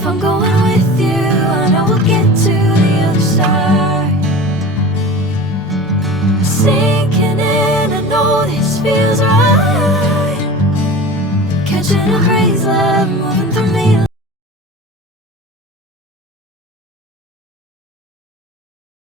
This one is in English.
If I'm going with you, I know we'll get to the other side. Sinking in, I know this feels right. Catching a breeze, love.